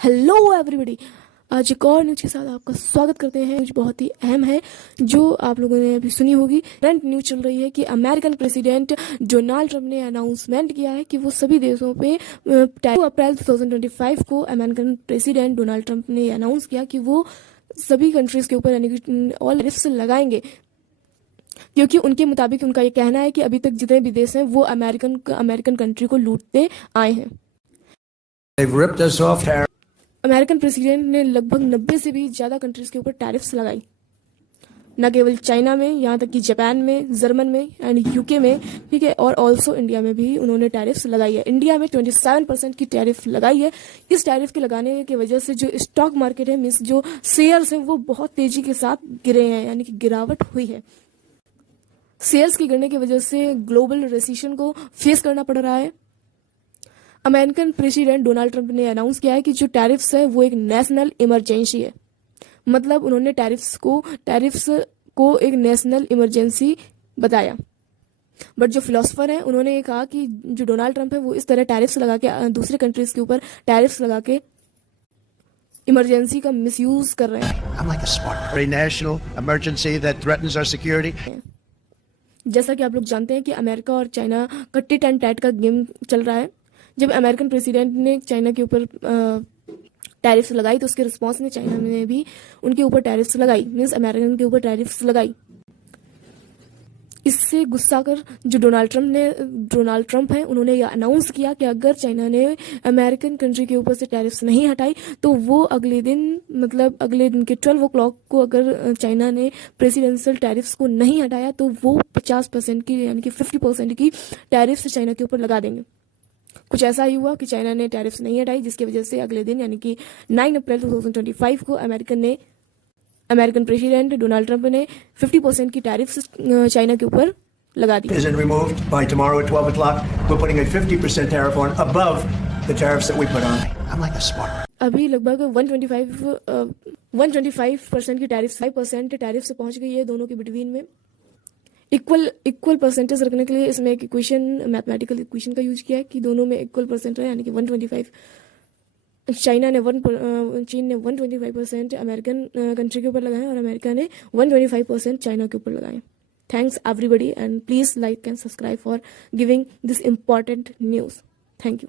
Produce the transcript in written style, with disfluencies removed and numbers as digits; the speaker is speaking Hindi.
हेलो एवरीबॉडी, आज एक और न्यूज़ के साथ आपका स्वागत करते हैं। न्यूज़ बहुत ही अहम है जो आप लोगों ने अभी सुनी होगी। करंट न्यूज़ चल रही है कि अमेरिकन प्रेसिडेंट डोनाल्ड ट्रंप ने अनाउंसमेंट किया है कि वो सभी देशों पे 2 अप्रैल 2025 को अमेरिकन प्रेसिडेंट डोनाल्ड ट्रंप ने अनाउंस किया कि वो सभी कंट्रीज़ के ऊपर यानी कि ऑल टैरिफ्स लगाएंगे, क्योंकि उनके मुताबिक उनका ये कहना है कि अभी तक जितने भी देश हैं वो अमेरिकन कंट्री को लूटते आए हैं। अमेरिकन प्रेसिडेंट ने लगभग 90 से भी ज़्यादा कंट्रीज़ के ऊपर टैरिफ्स लगाई, न केवल चाइना में, यहाँ तक कि जापान में, जर्मन में एंड यूके में, ठीक है, और ऑल्सो इंडिया में भी उन्होंने टैरिफ्स लगाई है। इंडिया में 27% की टैरिफ लगाई है। इस टैरिफ के लगाने की वजह से जो स्टॉक मार्केट है, मीन्स जो शेयर्स हैं, वो बहुत तेज़ी के साथ गिरे हैं, यानी कि गिरावट हुई है। शेयर्स के गिरने की वजह से ग्लोबल रिसेशन को फेस करना पड़ रहा है। अमेरिकन प्रेसिडेंट डोनाल्ड ट्रंप ने अनाउंस किया है कि जो टैरिफ्स है वो एक नेशनल इमरजेंसी है। मतलब उन्होंने टैरिफ्स को एक नेशनल इमरजेंसी बताया। बट जो फिलोसफर हैं उन्होंने ये कहा कि जो डोनाल्ड ट्रंप है वो इस तरह टैरिफ्स लगा के दूसरे कंट्रीज के ऊपर टैरिफ्स लगा के इमरजेंसी का मिसयूज कर रहे हैं। national emergency that threatens our security. जैसा कि आप लोग जानते हैं कि अमेरिका और चाइना का टिट एंड टैट का गेम चल रहा है। जब अमेरिकन प्रेसिडेंट ने चाइना के ऊपर टैरिफ्स लगाई तो उसके रिस्पॉन्स में चाइना ने भी उनके ऊपर टैरिफ्स लगाई, मीन्स अमेरिकन के ऊपर टैरिफ्स लगाई। इससे गुस्सा कर जो डोनाल्ड ट्रंप है उन्होंने यह अनाउंस किया कि अगर चाइना ने अमेरिकन कंट्री के ऊपर से टैरिफ्स नहीं हटाई तो वो अगले दिन के 12 o'clock को अगर चाइना ने प्रेसिडेंशियल टैरिफ्स को नहीं हटाया तो वो 50% की यानी कि 50% की टैरिफ्स चाइना के ऊपर लगा देंगे। कुछ ऐसा ही हुआ कि चाइना ने टैरिफ्स नहीं हटाई, जिसकी वजह से अगले दिन यानी कि 9 अप्रैल 2025 को अमेरिकन प्रेसिडेंट डोनाल्ड ट्रंप ने 50% की टैरिफ्स चाइना के ऊपर लगा दी। Isn't removed by tomorrow at 12 o'clock. We're putting a 50% tariff on above the tariffs that we put on. I'm like a smart. अभी लगभग 125% की टैरिफ 5% टैरिफ से पहुंच गई है दोनों के बिटवीन में। इक्वल परसेंटेज रखने के लिए इसमें एक इक्वेशन, मैथमेटिकल इक्वेशन का यूज किया है कि दोनों में इक्वल परसेंट है, यानी कि 125 चीन ने 125% अमेरिकन कंट्री के ऊपर लगाए और अमेरिका ने 125% चाइना के ऊपर लगाए। Thanks everybody and please like and subscribe for giving this important news. Thank you.